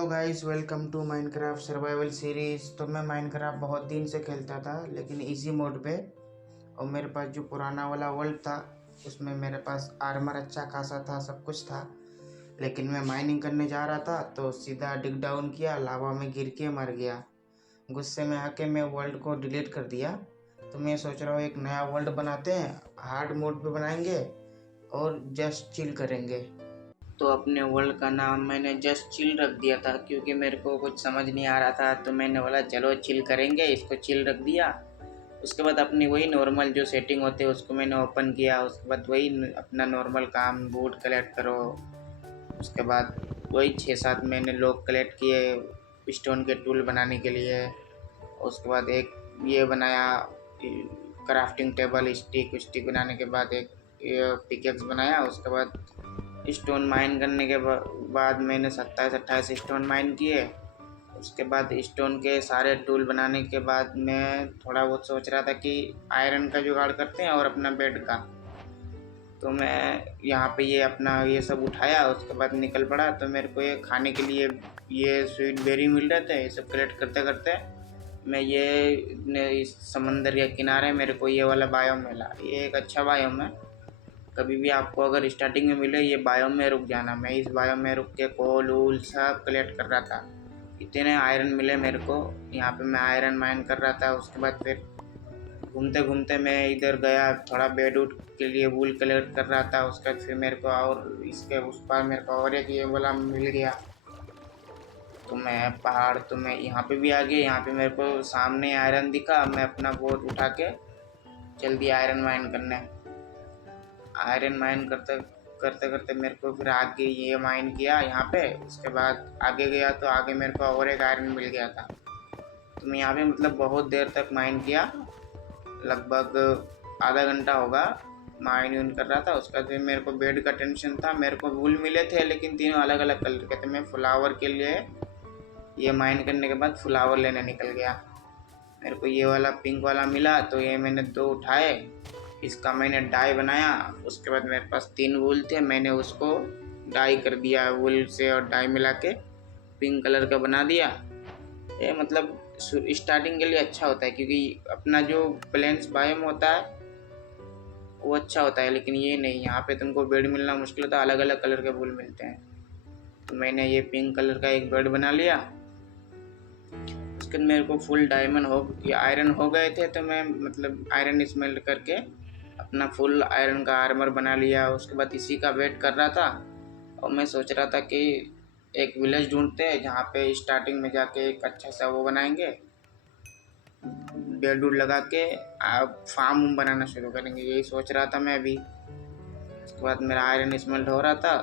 Hello guys, welcome to Minecraft survival series. तो मैं Minecraft बहुत दिन से खेलता था, लेकिन इजी मोड पे। और मेरे पास जो पुराना वाला वर्ल्ड था उसमें मेरे पास आर्मर अच्छा खासा था, सब कुछ था। लेकिन मैं माइनिंग करने जा रहा था तो सीधा डिग डाउन किया, लावा में गिर के मर गया। गुस्से में आके मैं वर्ल्ड को डिलीट कर दिया। तो मैं सोच रहा हूँ एक नया वर्ल्ड बनाते हैं, हार्ड मोड पे बनाएंगे और जस्ट चिल करेंगे। तो अपने वर्ल्ड का नाम मैंने जस्ट चिल रख दिया था, क्योंकि मेरे को कुछ समझ नहीं आ रहा था। तो मैंने बोला चलो चिल करेंगे, इसको चिल रख दिया। उसके बाद अपनी वही नॉर्मल जो सेटिंग होते हैं उसको मैंने ओपन किया। उसके बाद वही अपना नॉर्मल काम, वुड कलेक्ट करो। उसके बाद वही 6-7 मैंने लोग कलेक्ट किए स्टोन के टूल बनाने के लिए। उसके बाद एक ये बनाया क्राफ्टिंग टेबल, स्टिक बनाने के बाद एक पिकेक्स बनाया। उसके बाद स्टोन माइन करने के बाद मैंने 27-28 स्टोन माइन किए। उसके बाद स्टोन के सारे टूल बनाने के बाद मैं थोड़ा बहुत सोच रहा था कि आयरन का जुगाड़ करते हैं और अपना बेड का। तो मैं यहाँ पे ये अपना ये सब उठाया, उसके बाद निकल पड़ा। तो मेरे को ये खाने के लिए ये स्वीट बेरी मिल रहे थे। ये सब कलेक्ट करते करते मैं इस समंदर के किनारे मेरे को ये वाला बायोम मिला। ये एक अच्छा बायोम है। कभी भी आपको अगर स्टार्टिंग में मिले ये बायोम में रुक जाना। मैं इस बायोम में रुक के कोल वूल सब कलेक्ट कर रहा था। इतने आयरन मिले मेरे को। यहाँ पे मैं आयरन माइन कर रहा था। उसके बाद फिर घूमते घूमते मैं इधर गया, थोड़ा बेड उड के लिए वूल कलेक्ट कर रहा था। उसके बाद फिर मेरे को और इसके उस पार मेरे को और एक ये वाला मिल गया। तो मैं पहाड़, तो मैं यहाँ पे भी आ गया। यहाँ पे मेरे को सामने आयरन दिखा, मैं अपना बोट उठा के चल दिया आयरन माइन करने। आयरन माइन करते करते करते मेरे को फिर आगे ये माइन किया यहाँ पे। उसके बाद आगे गया तो आगे मेरे को और एक आयरन मिल गया था। तो मैं यहाँ पे मतलब बहुत देर तक माइन किया, लगभग आधा घंटा होगा माइन यून कर रहा था। उसके बाद फिर मेरे को बेड का टेंशन था। मेरे को वूल मिले थे लेकिन तीनों अलग अलग कलर के थे। मैं फ्लावर के लिए ये माइन करने के बाद फ्लावर लेने निकल गया। मेरे को ये वाला पिंक वाला मिला तो ये मैंने 2 उठाए। इसका मैंने डाई बनाया। उसके बाद मेरे पास 3 वूल थे, मैंने उसको डाई कर दिया। वूल से और डाई मिला के पिंक कलर का बना दिया। ये मतलब स्टार्टिंग के लिए अच्छा होता है, क्योंकि अपना जो प्लेन्स बायोम होता है वो अच्छा होता है। लेकिन ये नहीं, यहाँ पे तुमको बेड मिलना मुश्किल होता है, अलग अलग कलर के वूल मिलते हैं। तो मैंने ये पिंक कलर का एक बेड बना लिया। उसके बाद मेरे को फुल डायमंड ये आयरन हो गए थे। तो मैं मतलब आयरन स्मेल्ट करके अपना फुल आयरन का आर्मर बना लिया। उसके बाद इसी का वेट कर रहा था। और मैं सोच रहा था कि एक विलेज ढूंढते हैं जहाँ पे स्टार्टिंग में जाके एक अच्छा सा वो बनाएंगे, बेड लगा के आप फार्म बनाना शुरू करेंगे। यही सोच रहा था मैं अभी। उसके बाद मेरा आयरन स्मेल्ट हो रहा था।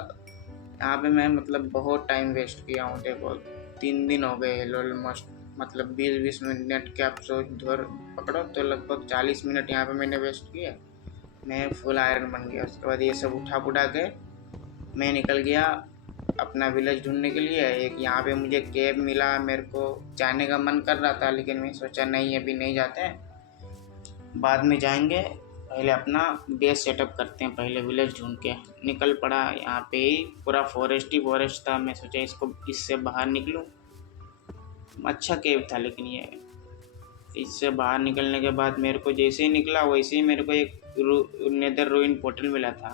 यहाँ पे मैं मतलब बहुत टाइम वेस्ट किया हूँ। देखो 3 दिन हो गए ऑलमोस्ट, मतलब 20-20 मिनट के आप सोच धर पकड़ो तो लगभग 40 मिनट यहाँ पे मैंने वेस्ट किए। मैं फुल आयरन बन गया। उसके बाद ये सब उठा पुठा के मैं निकल गया अपना विलेज ढूंढने के लिए। एक यहाँ पे मुझे केव मिला। मेरे को जाने का मन कर रहा था लेकिन मैं सोचा नहीं, अभी नहीं जाते हैं, बाद में जाएंगे। पहले अपना बेस सेटअप करते हैं, पहले विलेज ढूंढ के निकल पड़ा। यहाँ पे ही पूरा फॉरेस्ट ही फॉरेस्ट था। मैं सोचा इससे बाहर निकलूँ। अच्छा केव था, लेकिन ये इससे बाहर निकलने के बाद मेरे को जैसे ही निकला वैसे ही मेरे को एक नेदर रूइन पोर्टल मिला था।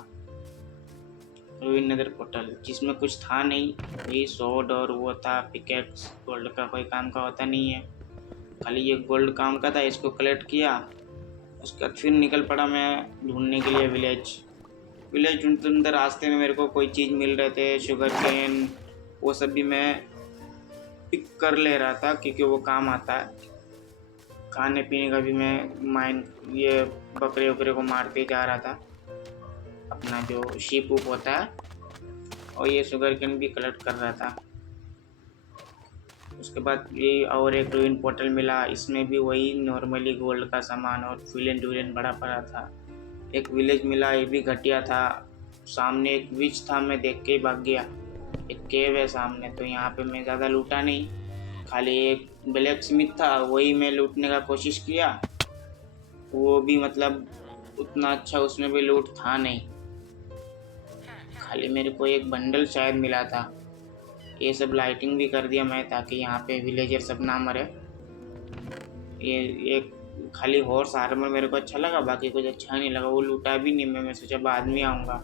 रूइन नेदर पोर्टल जिसमें कुछ था नहीं, वही स्वॉर्ड और वो था पिकेक्स। गोल्ड का कोई काम का होता नहीं है, खाली ये गोल्ड काम का था। इसको कलेक्ट किया। उसके बाद फिर निकल पड़ा मैं ढूंढने के लिए विलेज ढूंढते रास्ते में मेरे को कोई चीज़ मिल रहे थे, शुगर केन, वो सब भी मैं पिक कर ले रहा था क्योंकि वो काम आता है। खाने पीने का भी मैं ये बकरे वकरे को मारते जा रहा था, अपना जो शीप उप होता है। और ये शुगर केन भी कलेक्ट कर रहा था। उसके बाद ये और एक रूइन पोर्टल मिला। इसमें भी वही नॉर्मली गोल्ड का सामान और फिलेन बड़ा पड़ा था। एक विलेज मिला, ये भी घटिया था। सामने एक विच था, मैं देख के ही भाग गया। एक केव है सामने, तो यहाँ पे मैं ज़्यादा लूटा नहीं, खाली एक ब्लैक स्मिथ था, वही मैं लूटने का कोशिश किया। वो भी मतलब उतना अच्छा उसमें भी लूट था नहीं, खाली मेरे को एक बंडल शायद मिला था। ये सब लाइटिंग भी कर दिया मैं, ताकि यहाँ पे विलेजर सब ना मरे। ये खाली हॉर्स आर्मर मेरे को अच्छा लगा, बाकी कुछ अच्छा नहीं लगा। वो लूटा भी नहीं मैं सोचा बाद में आऊँगा।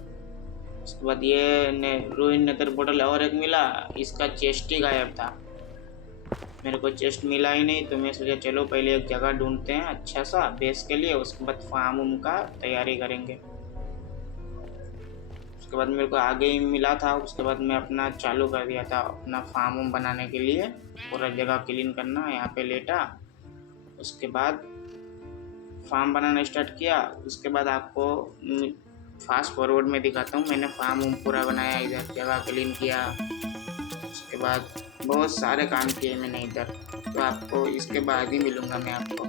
उसके बाद ये रूइन नेदर पोर्टल और एक मिला, इसका चेस्ट ही गायब था। मेरे को चेस्ट मिला ही नहीं, तो मैं सोचा चलो पहले एक जगह ढूंढते हैं अच्छा सा बेस के लिए, उसके बाद फार्म का तैयारी करेंगे। उसके बाद मेरे को आगे ही मिला था। उसके बाद मैं अपना चालू कर दिया था अपना फार्म बनाने के लिए, पूरा जगह क्लीन करना। यहाँ पे लेटा, उसके बाद फार्म बनाना स्टार्ट किया। उसके बाद आपको फास्ट फॉरवर्ड में दिखाता हूँ। मैंने फार्म पूरा बनाया, इधर जगह क्लीन किया, उसके बाद बहुत सारे काम किए मैंने इधर। तो आपको इसके बाद ही मिलूँगा मैं आपको।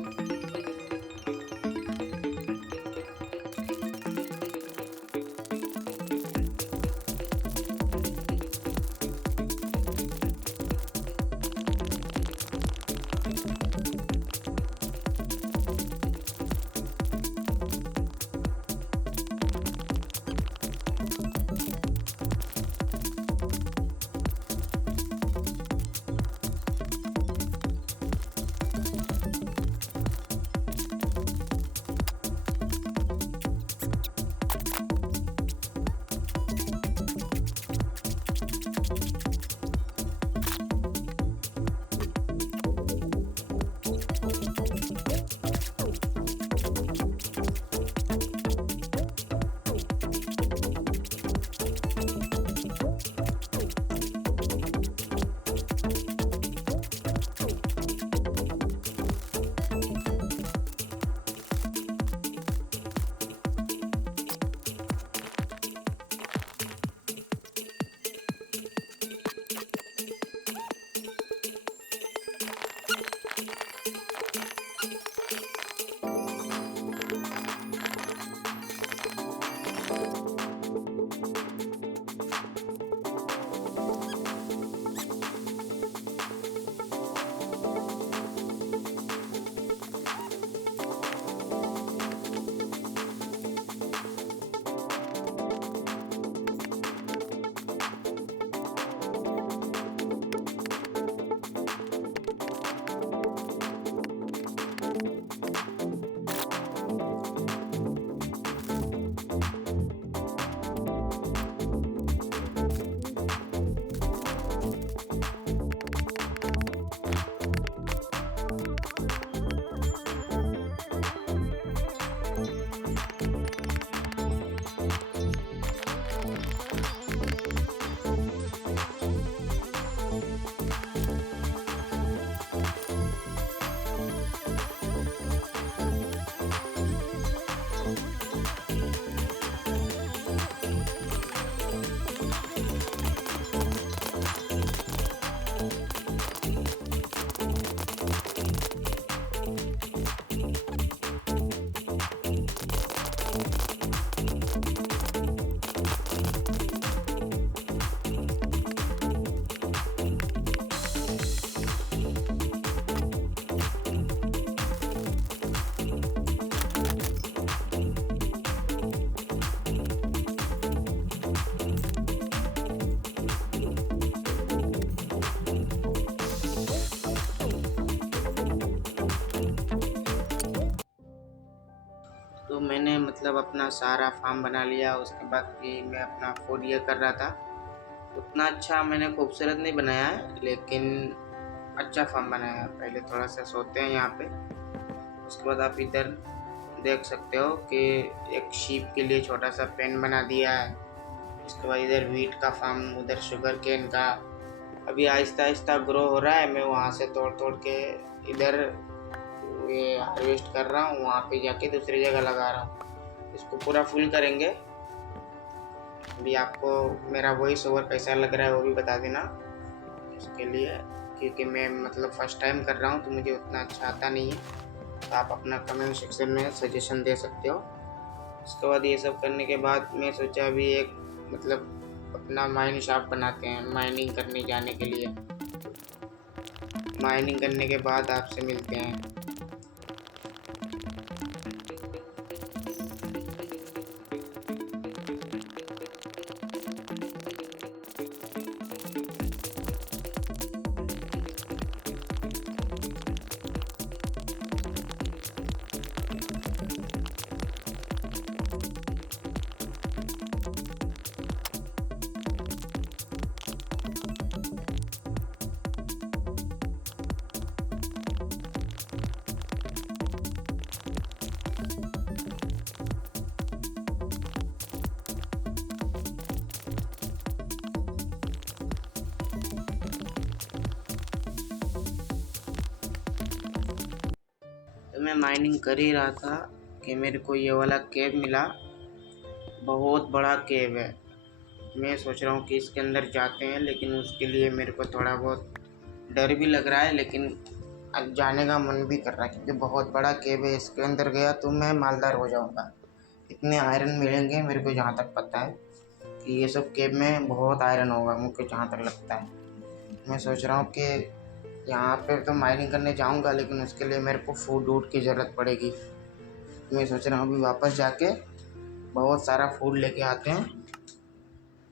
तो मैंने मतलब अपना सारा फार्म बना लिया। उसके बाद भी मैं अपना फूड ये कर रहा था। उतना अच्छा मैंने खूबसूरत नहीं बनाया है, लेकिन अच्छा फार्म बनाया है। पहले थोड़ा सा सोते हैं यहाँ पे। उसके बाद आप इधर देख सकते हो कि एक शीप के लिए छोटा सा पेन बना दिया है। उसके बाद इधर वीट का फार्म, उधर शुगर केन का अभी आहिस्ता आहिस्ता ग्रो हो रहा है। मैं वहाँ से तोड़ तोड़ के इधर ये हार्वेस्ट कर रहा हूँ, वहाँ पे जाके दूसरी जगह लगा रहा हूँ। इसको पूरा फुल करेंगे। अभी आपको मेरा वॉइस ओवर कैसा लग रहा है वो भी बता देना इसके लिए, क्योंकि मैं मतलब फर्स्ट टाइम कर रहा हूँ तो मुझे उतना अच्छा आता नहीं है। तो आप अपना कमेंट सेक्शन में सजेशन दे सकते हो। उसके बाद ये सब करने के बाद मैं सोचा अभी एक मतलब अपना माइन शॉप बनाते हैं माइनिंग करने जाने के लिए। माइनिंग करने के बाद आपसे मिलते हैं। मैं माइनिंग कर ही रहा था कि मेरे को ये वाला केव मिला। बहुत बड़ा केव है। मैं सोच रहा हूँ कि इसके अंदर जाते हैं, लेकिन उसके लिए मेरे को थोड़ा बहुत डर भी लग रहा है, लेकिन अब जाने का मन भी कर रहा है क्योंकि बहुत बड़ा केव है। इसके अंदर गया तो मैं मालदार हो जाऊँगा। इतने आयरन मिलेंगे मेरे को, जहाँ तक पता है कि ये सब केव में बहुत आयरन होगा मुझको जहाँ तक लगता है। मैं सोच रहा हूँ कि यहाँ पे तो माइनिंग करने जाऊँगा, लेकिन उसके लिए मेरे को फूड वूड की ज़रूरत पड़ेगी। मैं सोच रहा हूँ अभी वापस जाके बहुत सारा फूड लेके आते हैं,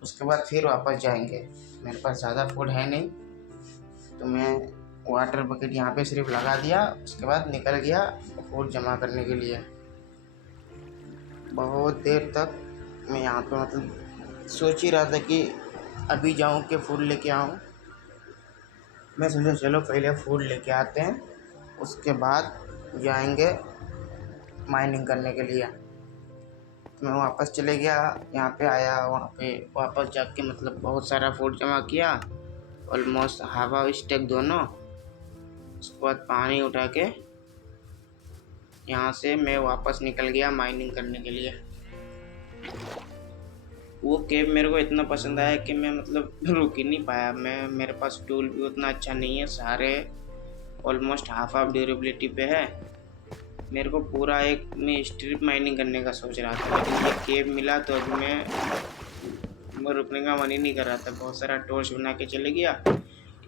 उसके बाद फिर वापस जाएंगे। मेरे पास ज़्यादा फूड है नहीं, तो मैं वाटर बकेट यहाँ पे सिर्फ लगा दिया, उसके बाद निकल गया फूड जमा करने के लिए। बहुत देर तक मैं यहाँ पे मतलब सोच ही रहा था कि अभी जाऊँ कि फूड लेके आऊँ। मैं सोचा चलो पहले फूड लेके आते हैं, उसके बाद जाएंगे माइनिंग करने के लिए। मैं वापस चले गया, यहाँ पे आया, वहाँ पे वापस जाके मतलब बहुत सारा फूड जमा किया, ऑलमोस्ट हाफ स्टेक दोनों। उसके बाद पानी उठा के यहाँ से मैं वापस निकल गया माइनिंग करने के लिए। वो केव मेरे को इतना पसंद आया कि मैं मतलब रुक ही नहीं पाया। मेरे पास टूल भी उतना अच्छा नहीं है, सारे ऑलमोस्ट हाफ ड्यूरेबिलिटी पे है। मेरे को पूरा एक मैं स्ट्रिप माइनिंग करने का सोच रहा था, लेकिन ये केव मिला तो अभी मैं रुकने का मन ही नहीं कर रहा था। बहुत सारा टॉर्च बना के चले गया।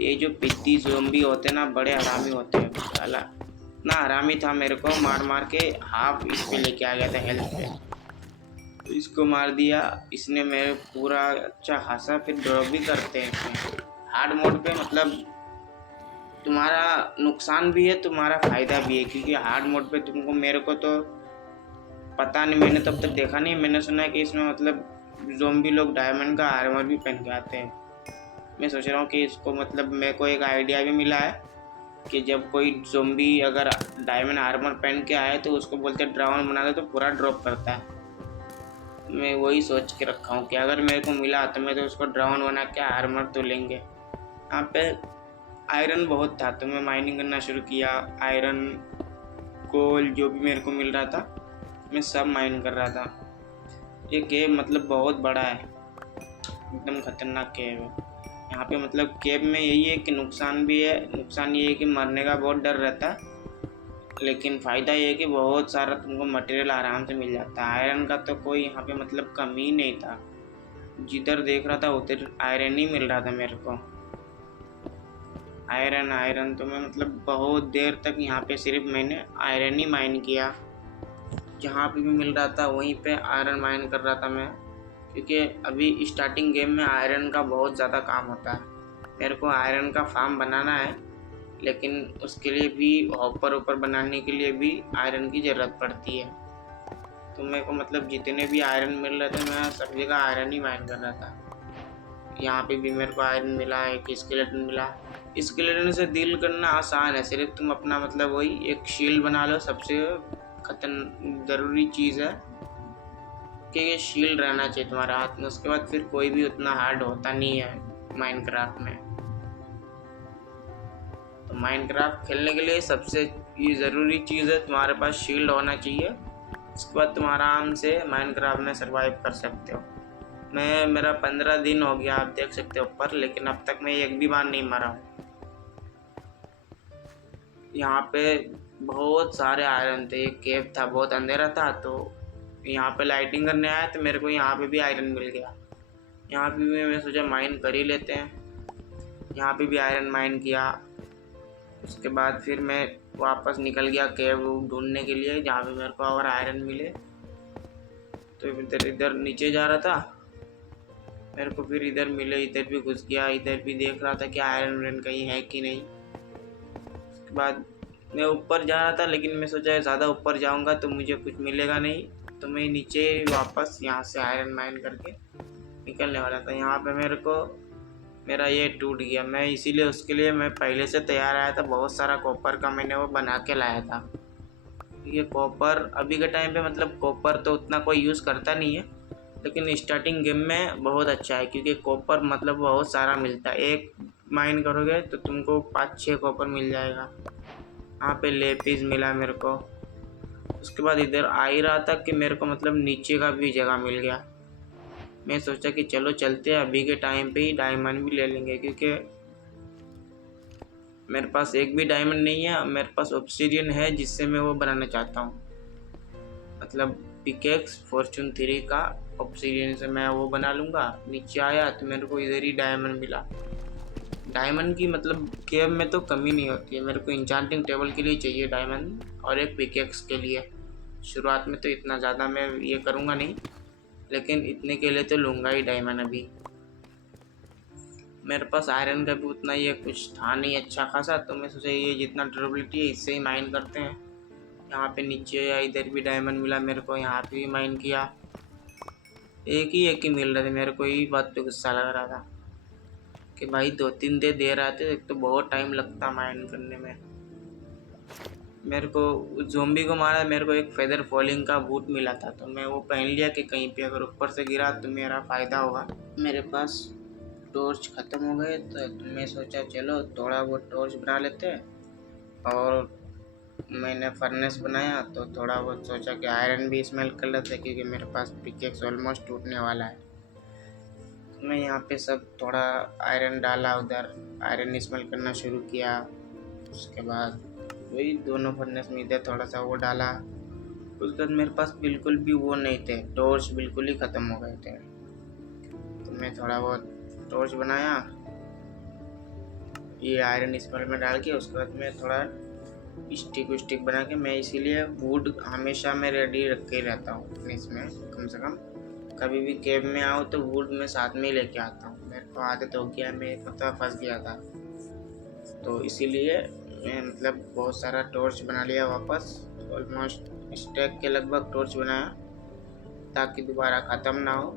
ये जो पिद्दी ज़ोंबी होते हैं ना, बड़े हरामी होते हैं। साला इतना हरामी था, मेरे को मार मार के हाफ इस पे लेके आ गया था हेल्थ पे। तो इसको मार दिया इसने, मेरे पूरा अच्छा खासा। फिर ड्रॉप भी करते हैं इसमें हार्ड मोड पे। मतलब तुम्हारा नुकसान भी है, तुम्हारा फ़ायदा भी है, क्योंकि हार्ड मोड पे तुमको, मेरे को तो पता नहीं, मैंने तब तक देखा नहीं। मैंने सुना है कि इसमें मतलब ज़ोंबी लोग डायमंड का आर्मर भी पहन के आते हैं। मैं सोच रहा हूँ कि इसको मतलब मेरे को एक आइडिया भी मिला है कि जब कोई ज़ोंबी अगर डायमंड आर्मर पहन के आए तो उसको बोलते हैं ड्राउन बना दे, तो पूरा ड्रॉप करता है। मैं वही सोच के रखा हूँ कि अगर मेरे को मिला तो मैं तो उसको ड्राउन बना के आर्मर तो लेंगे। यहाँ पे आयरन बहुत था तो मैं माइनिंग करना शुरू किया। आयरन, कोल, जो भी मेरे को मिल रहा था मैं सब माइन कर रहा था। ये केव मतलब बहुत बड़ा है, एकदम खतरनाक केव है। यहाँ पे मतलब केव में यही है कि नुकसान भी है। नुकसान ये है कि मरने का बहुत डर रहता है, लेकिन फ़ायदा ये है कि बहुत सारा तुमको मटेरियल आराम से मिल जाता है। आयरन का तो कोई यहाँ पे मतलब कमी ही नहीं था। जिधर देख रहा था उधर आयरन ही मिल रहा था मेरे को। आयरन तो मैं मतलब बहुत देर तक यहाँ पे सिर्फ मैंने आयरन ही माइन किया। जहाँ पे भी मिल रहा था वहीं पे आयरन माइन कर रहा था मैं, क्योंकि अभी स्टार्टिंग गेम में आयरन का बहुत ज़्यादा काम होता है। मेरे को आयरन का फार्म बनाना है, लेकिन उसके लिए भी हॉपर ऊपर बनाने के लिए भी आयरन की ज़रूरत पड़ती है। तो मेरे को मतलब जितने भी आयरन मिल रहे थे मैं सब जगह आयरन ही माइन कर रहा था। यहाँ पे भी मेरे को आयरन मिला, एक स्केलेटन मिला। स्केलेटन से डील करना आसान है, सिर्फ तुम अपना मतलब वही एक शील्ड बना लो। सबसे ज़रूरी चीज़ है कि ये शील्ड रहना चाहिए तुम्हारे हाथ में। उसके बाद फिर कोई भी उतना हार्ड होता नहीं है माइनक्राफ्ट में। तो माइनक्राफ्ट खेलने के लिए सबसे ये ज़रूरी चीज़ है तुम्हारे पास शील्ड होना चाहिए। उसके बाद तुम आराम से माइनक्राफ्ट में सर्वाइव कर सकते हो। मेरा 15 दिन हो गया, आप देख सकते हो ऊपर, लेकिन अब तक मैं एक भी बार नहीं मरा हूँ। यहाँ पे बहुत सारे आयरन थे, एक केव था, बहुत अंधेरा था, तो यहाँ पे लाइटिंग करने आया तो मेरे को यहाँ पे भी आयरन मिल गया। यहाँ पे भी मैं सोचा माइन कर ही लेते हैं। यहाँ पे भी आयरन माइन किया। उसके बाद फिर मैं वापस निकल गया केव ढूंढने के लिए जहाँ पे मेरे को और आयरन मिले। तो इधर नीचे जा रहा था, मेरे को फिर इधर मिले, इधर भी घुस गया, इधर भी देख रहा था कि आयरन कहीं है कि नहीं। उसके बाद मैं ऊपर जा रहा था, लेकिन मैं सोचा ज़्यादा ऊपर जाऊंगा तो मुझे कुछ मिलेगा नहीं, तो मैं नीचे वापस यहाँ से आयरन माइन करके निकलने वाला था। यहाँ पे मेरा ये टूट गया। मैं इसीलिए उसके लिए मैं पहले से तैयार आया था। बहुत सारा कॉपर का मैंने वो बना के लाया था। ये कॉपर अभी के टाइम पे मतलब कॉपर तो उतना कोई यूज़ करता नहीं है, लेकिन स्टार्टिंग गेम में बहुत अच्छा है, क्योंकि कॉपर मतलब बहुत सारा मिलता है। एक माइन करोगे तो तुमको 5-6 कॉपर मिल जाएगा। यहाँ पे लेपिस मिला मेरे को, उसके बाद इधर आ ही रहा था कि मेरे को मतलब नीचे का भी जगह मिल गया। मैं सोचा कि चलो चलते हैं, अभी के टाइम पे ही डायमंड भी ले लेंगे, क्योंकि मेरे पास एक भी डायमंड नहीं है। मेरे पास ऑब्सीडियन है जिससे मैं वो बनाना चाहता हूँ, मतलब पिकेक्स फॉर्चून 3 का ऑब्सीडियन से मैं वो बना लूँगा। नीचे आया तो मेरे को इधर ही डायमंड मिला। डायमंड की मतलब केव में तो कमी नहीं होती है। मेरे को इंचांटिंग टेबल के लिए चाहिए डायमंड और एक पिकेक्स के लिए। शुरुआत में तो इतना ज़्यादा मैं ये करूँगा नहीं, लेकिन इतने के लिए तो लूँगा ही डायमंड। अभी मेरे पास आयरन का भी उतना ये कुछ था नहीं अच्छा खासा, तो मैं सोचा ये जितना ड्यूरेबिलिटी है इससे ही माइन करते हैं। यहाँ पे नीचे या इधर भी डायमंड मिला मेरे को, यहाँ पे भी माइन किया। एक ही मिल रहे थे। मेरे को यही बात पे गुस्सा लग रहा था कि भाई 2-3 दे रहे थे, एक तो बहुत टाइम लगता माइन करने में। मेरे को ज़ोंबी को मारा, मेरे को एक फेदर फॉलिंग का बूट मिला था, तो मैं वो पहन लिया कि कहीं पे अगर ऊपर से गिरा तो मेरा फ़ायदा होगा। मेरे पास टॉर्च ख़त्म हो गए तो मैं सोचा चलो थोड़ा बहुत टॉर्च बना लेते हैं। और मैंने फर्नेस बनाया तो थोड़ा बहुत सोचा कि आयरन भी स्मेल कर लेते, क्योंकि मेरे पास पिकेक्स ऑलमोस्ट टूटने वाला है। तो मैं यहाँ पे सब थोड़ा आयरन डाला, उधर आयरन स्मेल करना शुरू किया। उसके बाद वही दोनों फर्नेस में इधर थोड़ा सा वो डाला। उसके बाद मेरे पास बिल्कुल भी वो नहीं थे, टॉर्च बिल्कुल ही ख़त्म हो गए थे। तो मैं थोड़ा बहुत टॉर्च बनाया ये आयरन स्मेल में डाल के। उसके बाद मैं थोड़ा स्टिक बना के, मैं इसीलिए वुड हमेशा मैं रेडी रख के रहता हूँ अपने इसमें। कम से कम कभी भी केव में आओ तो वुड मैं साथ में ही लेके आता हूँ। मेरे को आदत हो गया, मैं पता फंस गया था, तो इसीलिए मैं मतलब बहुत सारा टॉर्च बना लिया वापस। ऑलमोस्ट स्टैक के लगभग टॉर्च बनाया ताकि दोबारा ख़त्म ना हो।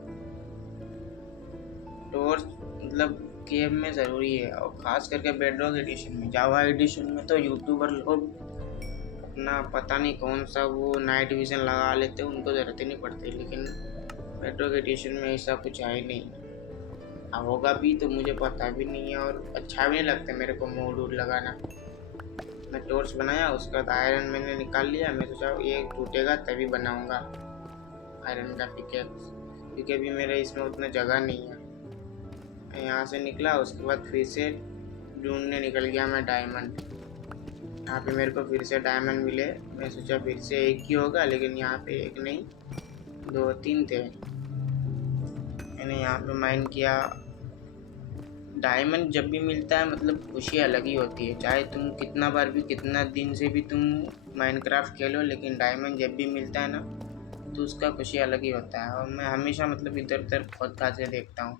टॉर्च मतलब केव में ज़रूरी है, और ख़ास करके बेडरॉक एडिशन में। जावा एडिशन में तो यूट्यूबर लोग अपना पता नहीं कौन सा वो नाइट विज़न लगा लेते हैं, उनको ज़रूरत ही नहीं पड़ती। लेकिन बेडरॉक एडिशन में ऐसा कुछ है ही नहीं। होगा भी तो मुझे पता भी नहीं है, और अच्छा भी नहीं लगता मेरे को मोड वूड लगाना। मैं टॉर्च बनाया, उसके बाद आयरन मैंने निकाल लिया। मैं सोचा ये टूटेगा तभी बनाऊंगा आयरन का पिकेक्स, क्योंकि अभी मेरे इसमें उतना जगह नहीं है। मैं यहाँ से निकला, उसके बाद फिर से ढूंढने निकल गया मैं डायमंड। यहाँ पे मेरे को फिर से डायमंड मिले। मैं सोचा फिर से एक ही होगा, लेकिन यहाँ पे एक नहीं 2-3 थे। मैंने यहाँ पे माइन किया। डायमंड जब भी मिलता है मतलब खुशी अलग ही होती है। चाहे तुम कितना बार भी कितना दिन से भी तुम माइनक्राफ्ट खेलो, लेकिन डायमंड जब भी मिलता है ना तो उसका खुशी अलग ही होता है। और मैं हमेशा मतलब इधर उधर खोद खाद से देखता हूँ।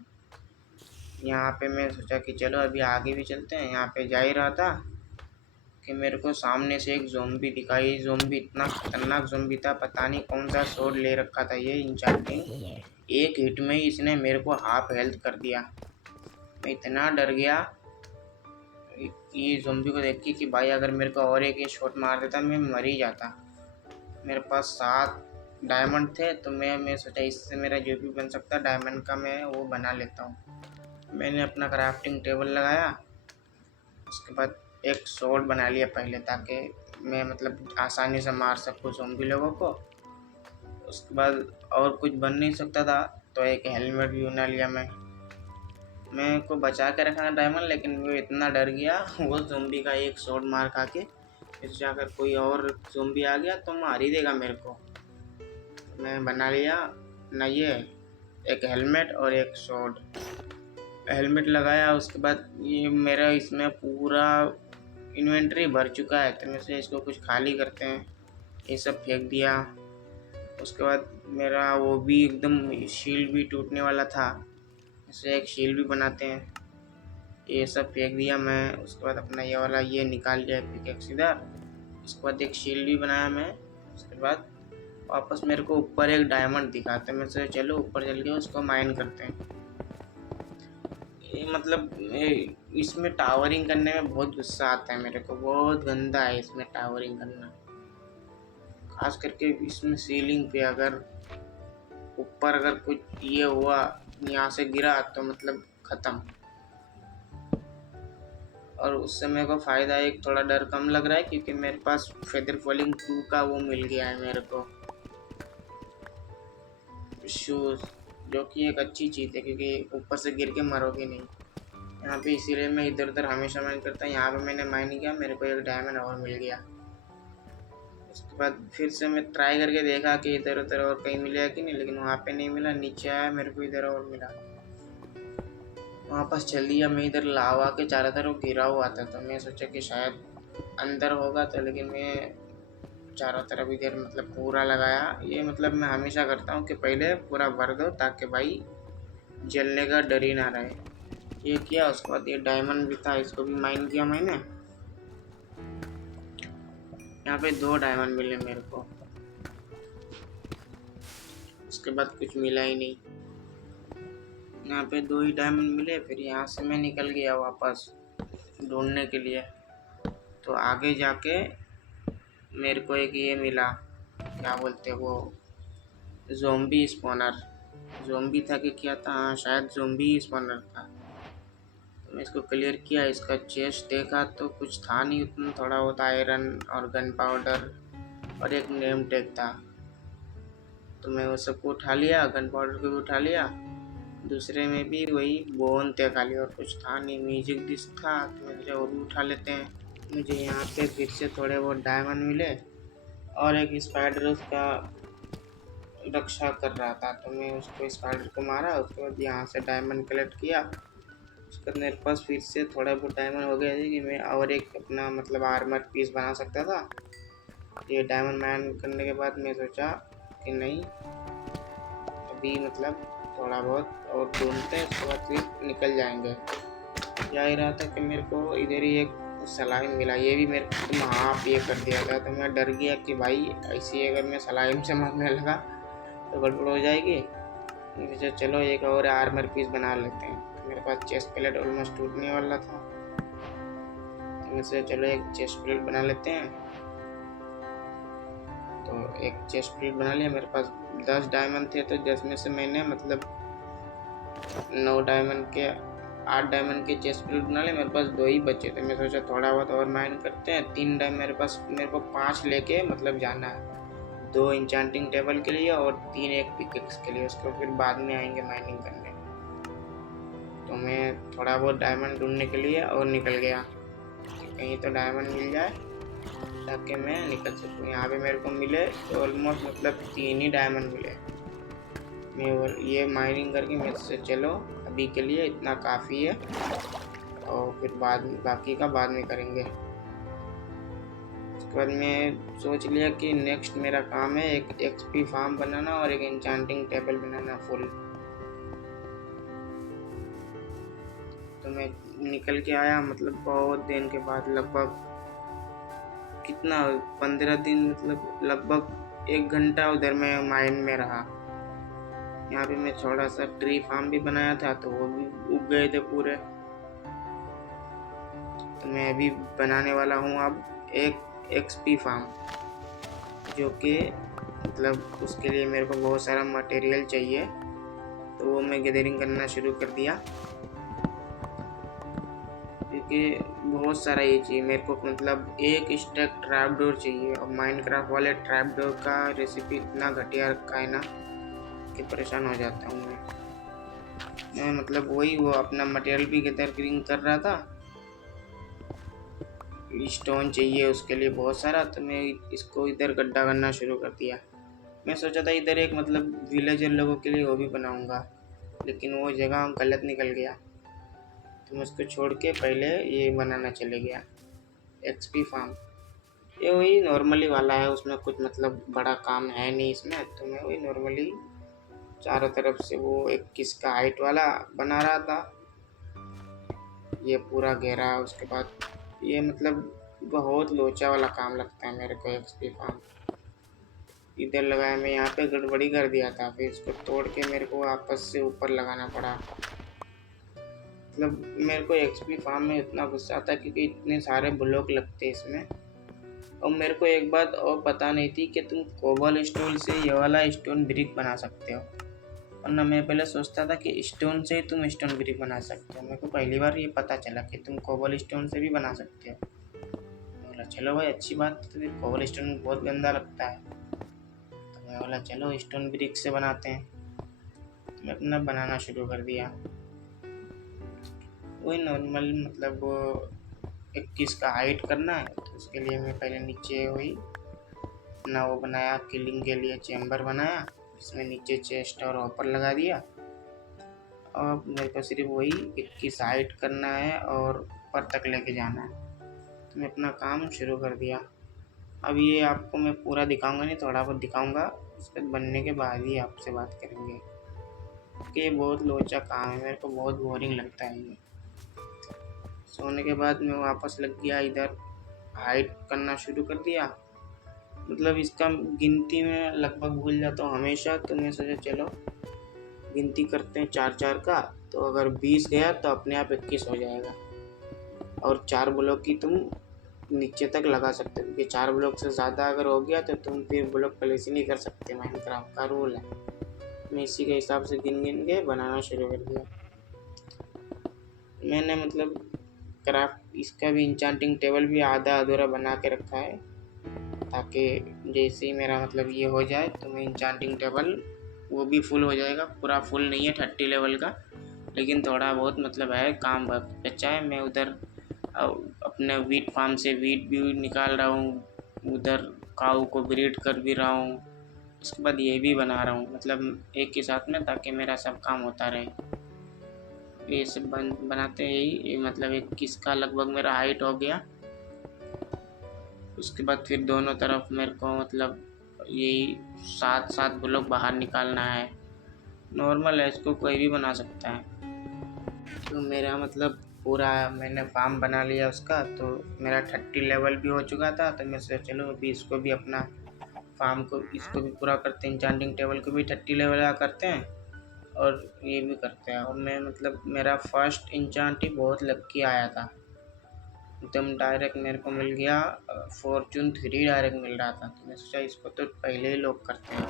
यहाँ पे मैं सोचा कि चलो अभी आगे भी चलते हैं। यहाँ पे जा ही रहा था कि मेरे को सामने से एक ज़ोंबी दिखा। ये ज़ोंबी इतना खतरनाक ज़ोंबी था, पता नहीं कौन सा शॉट ले रखा था ये इंचार्टिंग। एक हिट में ही इसने मेरे को हाफ हेल्थ कर दिया। मैं इतना डर गया ये ज़ोंबी को देख के कि भाई अगर मेरे को और एक शॉट मार देता मैं मर ही जाता। मेरे पास 7 डायमंड थे, तो मैं सोचा इससे मेरा जो भी बन सकता डायमंड का मैं वो बना लेता हूँ। मैंने अपना क्राफ्टिंग टेबल लगाया। उसके बाद एक शॉट बना लिया पहले, ताकि मैं मतलब आसानी से मार सकूँ ज़ोंबी लोगों को। उसके बाद और कुछ बन नहीं सकता था, तो एक हेलमेट भी बना लिया। मैं को बचा के रखा डायमंड, लेकिन वो इतना डर गया वो ज़ोंबी का एक शॉट मार खा के। फिर जाकर कोई और ज़ोंबी आ गया तो मार ही देगा मेरे को। मैं बना लिया ना ये एक हेलमेट और एक शॉट। हेलमेट लगाया, उसके बाद ये मेरा इसमें पूरा इन्वेंट्री भर चुका है, तो मैं से इसको कुछ खाली करते हैं। ये सब फेंक दिया। उसके बाद मेरा वो भी एकदम शील्ड भी टूटने वाला था, इसे एक शील्ड भी बनाते हैं। ये सब फेंक दिया मैं। उसके बाद अपना ये वाला ये निकाल लिया पिकेक्स इधर। उसके बाद एक शील्ड भी बनाया मैं। उसके बाद वापस मेरे को ऊपर एक डायमंड दिखा, तो मैं से चलो ऊपर चल के उसको माइन करते हैं। ये मतलब इसमें टावरिंग करने में बहुत गुस्सा आता है मेरे को, बहुत गंदा है इसमें टावरिंग करना। खास करके इसमें सीलिंग पे अगर ऊपर अगर कुछ ये हुआ, यहाँ से गिरा तो मतलब ख़त्म। और उससे मेरे को फ़ायदा एक थोड़ा डर कम लग रहा है क्योंकि मेरे पास फेदर फॉलिंग 2 का वो मिल गया है मेरे को शूज़, जो कि एक अच्छी चीज़ है क्योंकि ऊपर से गिर के मरोगे नहीं यहाँ पे। इसीलिए मैं इधर उधर हमेशा माइन करता हूँ। यहाँ पे मैंने माइन किया, मेरे को एक डायमंड और मिल गया। उसके बाद फिर से मैं ट्राई करके देखा कि इधर उधर और कहीं मिला कि नहीं, लेकिन वहाँ पे नहीं मिला। नीचे आया, मेरे को इधर और मिला। वापस चल दिया मैं। इधर लावा के चारों तरफ घिरा हुआ था तो मैं सोचा कि शायद अंदर होगा, तो लेकिन मैं चारों तरफ इधर मतलब पूरा लगाया। ये मतलब मैं हमेशा करता हूँ कि पहले पूरा भर दो ताकि भाई जलने का डर ही ना रहे। ये किया। उसके बाद ये डायमंड भी था, इसको भी माइन किया मैंने। यहाँ पे 2 डायमंड मिले मेरे को। उसके बाद कुछ मिला ही नहीं। यहाँ पे 2 ही डायमंड मिले। फिर यहाँ से मैं निकल गया वापस ढूंढने के लिए। तो आगे जाके मेरे को एक ये मिला, क्या बोलते हैं वो, ज़ोंबी स्पॉनर। ज़ोंबी था कि क्या था, हाँ शायद ज़ोंबी स्पॉनर था। तो मैं इसको क्लियर किया। इसका चेस्ट देखा तो कुछ था नहीं उतना, थोड़ा बहुत आयरन और गन पाउडर और एक नेम टैग था। तो मैं वो सबको उठा लिया, गन पाउडर को भी उठा लिया। दूसरे में भी वही बोन थे खाली, और कुछ था नहीं। म्यूजिक डिस्क था तो मैं सोचा वो भी उठा लेते हैं। मुझे यहाँ पे फिर से थोड़े बहुत डायमंड मिले और एक स्पाइडर उसका रक्षा कर रहा था तो मैं उसको स्पाइडर को मारा। उसके बाद यहाँ से डायमंड कलेक्ट किया। उसके बाद मेरे पास फिर से थोड़ा बहुत डायमंड हो गया था कि मैं और एक अपना मतलब आर्मर पीस बना सकता था। ये डायमंड माइन करने के बाद मैं सोचा कि नहीं, अभी मतलब थोड़ा बहुत और ढूंढते हैं, उसके बाद फिर निकल जाएंगे। क्या ही रहा था कि मेरे को इधर ही एक सलाइम मिला। ये भी मेरे को तुम हाफ ये कर दिया था तो मैं डर गया कि भाई ऐसी अगर मैं सलाइम से मांगने लगा तो गड़बड़ हो जाएगी। मुझे चलो एक और आर्मर पीस बना लेते हैं। तो मेरे पास चेस्ट प्लेट ऑलमोस्ट टूटने वाला था तो मैं सोचा चलो एक चेस्ट प्लेट बना लेते हैं। तो एक चेस्ट प्लेट बना लिया। मेरे पास 10 डायमंड थे तो 10 में से मैंने मतलब 9 डायमंड के 8 डायमंड के चेस्ट प्लेट बना लिया। मेरे पास 2 ही बचे थे। मैं सोचा थोड़ा बहुत और माइन करते हैं। 3 डायमंड मेरे को 5 लेके मतलब जाना है, 2 इंचांटिंग टेबल के लिए और 3 एक पिकेक्स के लिए। उसको फिर बाद में आएंगे माइनिंग करने। तो मैं थोड़ा बहुत डायमंड ढूंढने के लिए और निकल गया कि कहीं तो डायमंड मिल जाए ताकि मैं निकल सकूँ। यहाँ पे मेरे को मिले तो ऑलमोस्ट मतलब 3 ही डायमंड मिले। मैं ये माइनिंग करके मेरे से चलो अभी के लिए इतना काफ़ी है और फिर बाकी का बाद में करेंगे। उसके बाद मैं सोच लिया कि नेक्स्ट मेरा काम है एक एक्सपी फार्म बनाना और एक एन्चांटिंग टेबल बनाना फुल। तो मैं निकल के आया मतलब बहुत दिन के बाद, लगभग कितना 15 दिन, मतलब लगभग 1 घंटा उधर मैं माइन में रहा। यहाँ पे मैं थोड़ा सा ट्री फार्म भी बनाया था तो वो भी उग गए थे पूरे। तो मैं अभी बनाने वाला हूँ अब एक एक्सपी फार्म, जो कि मतलब उसके लिए मेरे को बहुत सारा मटेरियल चाहिए। तो वो मैं गैदरिंग करना शुरू कर दिया क्योंकि बहुत सारा ये चाहिए मेरे को। मतलब एक स्टैक ट्रैपडोर चाहिए और माइनक्राफ्ट वाले ट्रैपडोर का रेसिपी इतना घटिया रखा है ना कि परेशान हो जाता हूँ मैं मतलब वही वो अपना मटेरियल भी गैदरिंग कर रहा था। स्टोन चाहिए उसके लिए बहुत सारा, तो मैं इसको इधर गड्ढा करना शुरू कर दिया। मैं सोचा था इधर एक मतलब विलेजर लोगों के लिए वो भी बनाऊंगा, लेकिन वो जगह गलत निकल गया तो मैं उसको छोड़ के पहले ये बनाना चले गया एक्सपी फार्म। ये वही नॉर्मली वाला है, उसमें कुछ मतलब बड़ा काम है नहीं इसमें। तो मैं वही नॉर्मली चारों तरफ से वो 21 का हाइट वाला बना रहा था, ये पूरा घेरा। उसके बाद ये मतलब बहुत लोचा वाला काम लगता है मेरे को एक्सपी फार्म। इधर लगाया मैं, यहाँ पे गड़बड़ी कर दिया था, फिर इसको तोड़ के मेरे को वापस से ऊपर लगाना पड़ा। मतलब मेरे को एक्सपी फार्म में इतना गुस्सा आता क्योंकि इतने सारे ब्लॉक लगते हैं इसमें। और मेरे को एक बात और पता नहीं थी कि तुम कोबल स्टोन से ये वाला स्टोन ब्रिक बना सकते हो। वरना मैं पहले सोचता था कि स्टोन से ही तुम स्टोन ब्रिक बना सकते हो। मेरे को पहली बार ये पता चला कि तुम कोबल स्टोन से भी बना सकते हो। बोला चलो भाई अच्छी बात, तो फिर कोबल स्टोन बहुत गंदा लगता है, तो मैं बोला चलो स्टोन ब्रिक से बनाते हैं। तो मैं अपना बनाना शुरू कर दिया। वही नॉर्मल मतलब 21 का हाइट करना है, तो उसके लिए मैं पहले नीचे वही अपना वो बनाया, किलिंग के लिए चैम्बर बनाया, जिसमें नीचे चेस्ट और हॉपर लगा दिया। अब मेरे को सिर्फ वही 21 हाइट करना है और ऊपर तक लेके जाना है, तो मैं अपना काम शुरू कर दिया। अब ये आपको मैं पूरा दिखाऊंगा नहीं, थोड़ा बहुत दिखाऊंगा, उसके बनने के बाद ही आपसे बात करेंगे, क्योंकि ये बहुत लोचा काम है, मेरे को बहुत बोरिंग लगता है ये। सोने के बाद मैं वापस लग गया इधर, हाइट करना शुरू कर दिया। मतलब इसका गिनती में लगभग भूल जाता हूँ हमेशा, तो मैं सोचा चलो गिनती करते हैं 4-4 का, तो अगर 20 गया तो अपने आप 21 हो जाएगा। और 4 ब्लॉक की तुम नीचे तक लगा सकते हो, क्योंकि 4 ब्लॉक से ज़्यादा अगर हो गया तो तुम फिर ब्लॉक प्लेस ही नहीं कर सकते, माइनक्राफ्ट का रूल है। मैं इसी के हिसाब से गिन गिन के बनाना शुरू कर दिया। मैंने मतलब क्राफ्ट इसका भी इंचांटिंग टेबल भी आधा अधूरा बना के रखा है, ताकि जैसे ही मेरा मतलब ये हो जाए तो मैं इंचांटिंग टेबल वो भी फुल हो जाएगा। पूरा फुल नहीं है 30 लेवल का, लेकिन थोड़ा बहुत मतलब है, काम बचा है। मैं उधर अपने वीट फार्म से वीट भी निकाल रहा हूँ, उधर काऊ को ब्रीड कर भी रहा हूँ, उसके बाद ये भी बना रहा हूँ, मतलब एक ही साथ में, ताकि मेरा सब काम होता रहे। ये सब बनाते यही मतलब 21 का लगभग मेरा हाइट हो गया। उसके बाद फिर दोनों तरफ मेरे को मतलब यही 7-7 ब्लॉक बाहर निकालना है। नॉर्मल है, इसको कोई भी बना सकता है। तो मेरा मतलब पूरा मैंने फार्म बना लिया उसका, तो मेरा 30 लेवल भी हो चुका था। तो मैं सोचा चलो अभी इसको भी अपना फार्म को इसको भी पूरा करते हैं, इंचांटिंग टेबल को भी 30 लेवल का करते हैं और ये भी करते हैं। और मैं मतलब मेरा फर्स्ट इंचांट ही बहुत लक्की आया था, एकदम डायरेक्ट मेरे को मिल गया, फॉर्चून 3 डायरेक्ट मिल रहा था। तो मैं सोचा इसको तो पहले ही लोग करते हैं।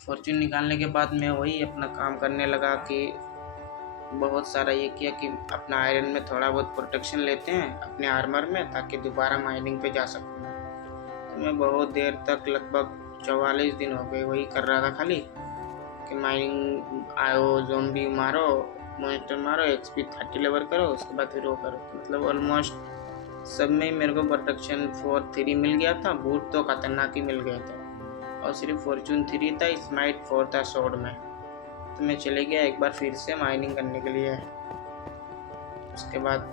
फॉर्चून निकालने के बाद मैं वही अपना काम करने लगा कि बहुत सारा ये किया कि अपना आयरन में थोड़ा बहुत प्रोटेक्शन लेते हैं अपने आर्मर में, ताकि दोबारा माइनिंग पे जा सकूँ। तो मैं बहुत देर तक लगभग 44 दिन हो गए वही कर रहा था खाली, कि माइनिंग आयो, ज़ोंबी मारो, मॉन्स्टर मारो, एक्सपी 30 लेवल करो, उसके बाद फिर वो करो। तो मतलब ऑलमोस्ट सब में मेरे को प्रोटेक्शन 4-3 मिल गया था। बूट तो खतरनाक ही मिल गए थे, और सिर्फ फॉर्चून 3 था स्माइट 4 था स्वॉर्ड में। तो मैं चले गया एक बार फिर से माइनिंग करने के लिए। उसके बाद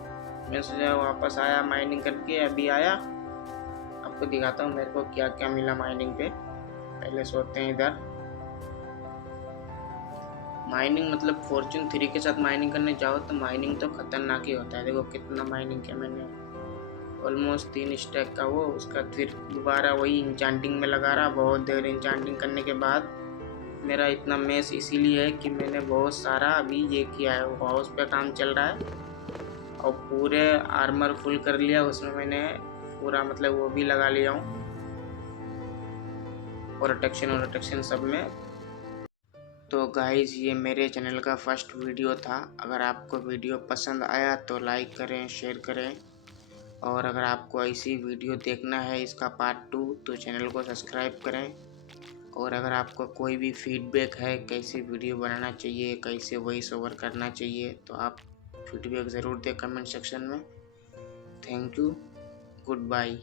मैं सोचा वापस आया माइनिंग करके, अभी आया आपको दिखाता हूँ मेरे को क्या क्या मिला माइनिंग पे। पहले सोते हैं इधर। माइनिंग मतलब फॉर्चून 3 के साथ माइनिंग करने जाओ तो माइनिंग तो खतरनाक ही होता है। देखो कितना माइनिंग किया मैंने, ऑलमोस्ट 3 स्टैक का वो। उसका फिर दोबारा वही इंचांटिंग में लगा रहा, बहुत देर इंचांटिंग करने के बाद मेरा इतना मेस इसीलिए है कि मैंने बहुत सारा अभी ये किया है, वो हाउस पे काम चल रहा है, और पूरे आर्मर फुल कर लिया उसमें मैंने पूरा, मतलब वो भी लगा लिया हूँ, प्रोटेक्शन सब में। तो गाइज़ ये मेरे चैनल का फर्स्ट वीडियो था। अगर आपको वीडियो पसंद आया तो लाइक करें, शेयर करें, और अगर आपको ऐसी वीडियो देखना है इसका पार्ट 2 तो चैनल को सब्सक्राइब करें। और अगर आपको कोई भी फीडबैक है कैसे वीडियो बनाना चाहिए, कैसे वॉइस ओवर करना चाहिए, तो आप फीडबैक ज़रूर दें कमेंट सेक्शन में। Thank you, good bye.